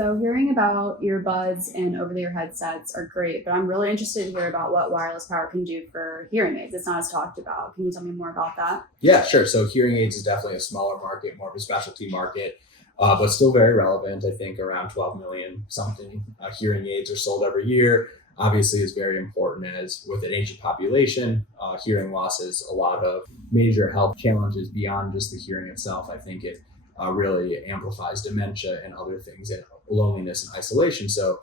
So hearing about earbuds and over-the-ear headsets are great, but I'm really interested to hear about what wireless power can do for hearing aids. It's not as talked about. Can you tell me more about that? Yeah, sure. So hearing aids is definitely a smaller market, more of a specialty market, but still very relevant. I think around 12 million something hearing aids are sold every year. Obviously, is very important as with an aging population, hearing loss is a lot of major health challenges beyond just the hearing itself. I think it really amplifies dementia and other things, and loneliness and isolation. So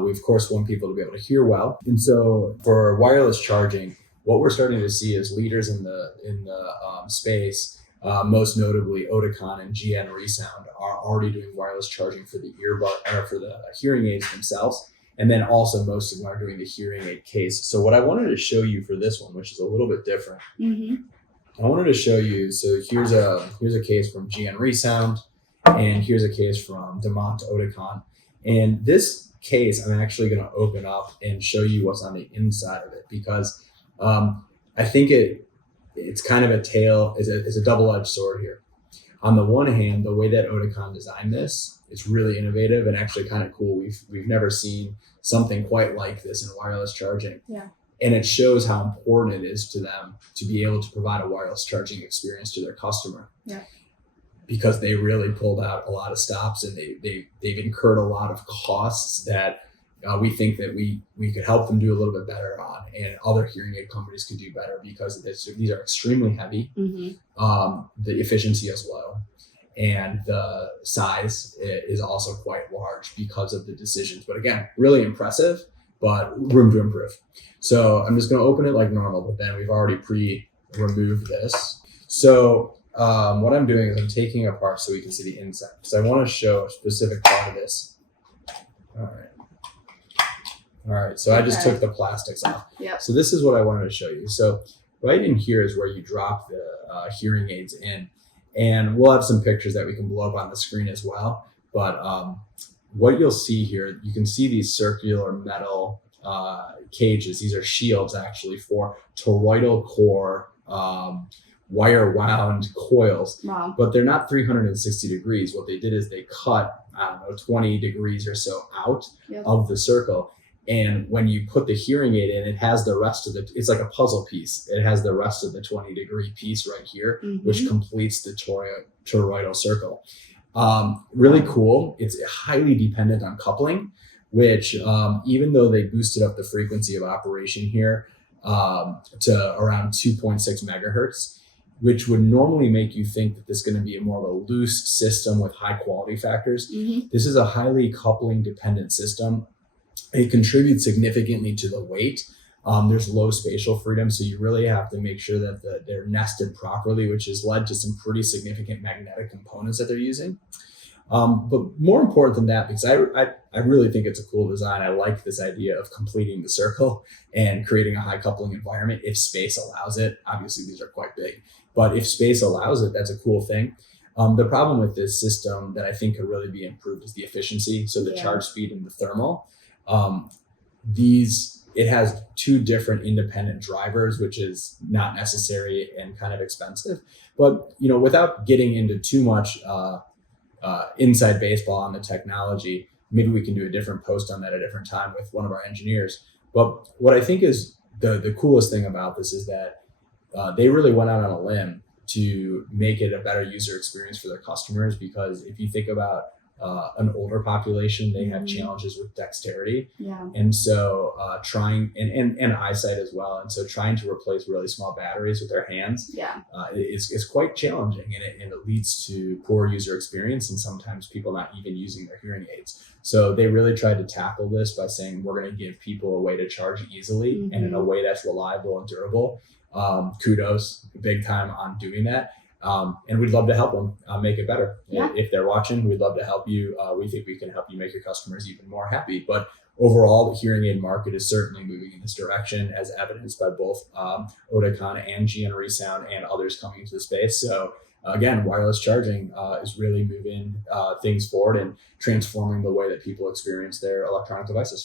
we of course want people to be able to hear well. And so for wireless charging, what we're starting to see is leaders in the space, most notably Oticon and GN ReSound, are already doing wireless charging for the earbud or for the hearing aids themselves. And then also most of them are doing the hearing aid case. So what I wanted to show you for this one, which is a little bit different, I wanted to show you, so here's a case from GN ReSound, and here's a case from Demont Oticon. And this case, I'm actually going to open up and show you what's on the inside of it, because I think it's kind of it's a double-edged sword here. On the one hand, the way that Oticon designed this, it's really innovative and actually kind of cool. We've never seen something quite like this in wireless charging. Yeah. And it shows how important it is to them to be able to provide a wireless charging experience to their customer. Yeah. Because they really pulled out a lot of stops, and they've incurred a lot of costs that we think that we could help them do a little bit better on, and other hearing aid companies could do better, because these are extremely heavy. The efficiency is low, and the size is also quite large because of the decisions. But again, really impressive, but room to improve. So I'm just going to open it like normal, but then we've already pre-removed this. So what I'm doing is I'm taking it apart so we can see the inside, because I want to show a specific part of this. All right. So I just took the plastics off. Yep. So this is what I wanted to show you. So right in here is where you drop the hearing aids in, and we'll have some pictures that we can blow up on the screen as well. But what you'll see here, you can see these circular metal cages. These are shields actually for toroidal core wire wound coils. Wow. But they're not 360 degrees. What they did is they cut, 20 degrees or so out of the circle. And when you put the hearing aid in, it has the rest of it's like a puzzle piece. It has the rest of the 20-degree piece right here, which completes the toroidal circle. Really cool. It's highly dependent on coupling, which even though they boosted up the frequency of operation here to around 2.6 megahertz, which would normally make you think that this is going to be a more of a loose system with high quality factors. This is a highly coupling dependent system. It contributes significantly to the weight. There's low spatial freedom, so you really have to make sure that they're nested properly, which has led to some pretty significant magnetic components that they're using. But more important than that, because I really think it's a cool design. I like this idea of completing the circle and creating a high coupling environment if space allows it. Obviously, these are quite big, but if space allows it, that's a cool thing. The problem with this system that I think could really be improved is the efficiency. So the charge speed and the thermal. It has two different independent drivers, which is not necessary and kind of expensive. But without getting into too much inside baseball on the technology, maybe we can do a different post on that at a different time with one of our engineers. But what I think is the coolest thing about this is that they really went out on a limb to make it a better user experience for their customers, because if you think about an older population, they have challenges with dexterity. And so trying and eyesight as well. And so trying to replace really small batteries with their hands is quite challenging, and it leads to poor user experience, and sometimes people not even using their hearing aids. So they really tried to tackle this by saying, we're going to give people a way to charge easily and in a way that's reliable and durable. Kudos big time on doing that. And we'd love to help them make it better. If they're watching, we'd love to help you. We think we can help you make your customers even more happy. But overall, the hearing aid market is certainly moving in this direction, as evidenced by both Oticon and GN ReSound and others coming into the space. So again, wireless charging is really moving things forward and transforming the way that people experience their electronic devices.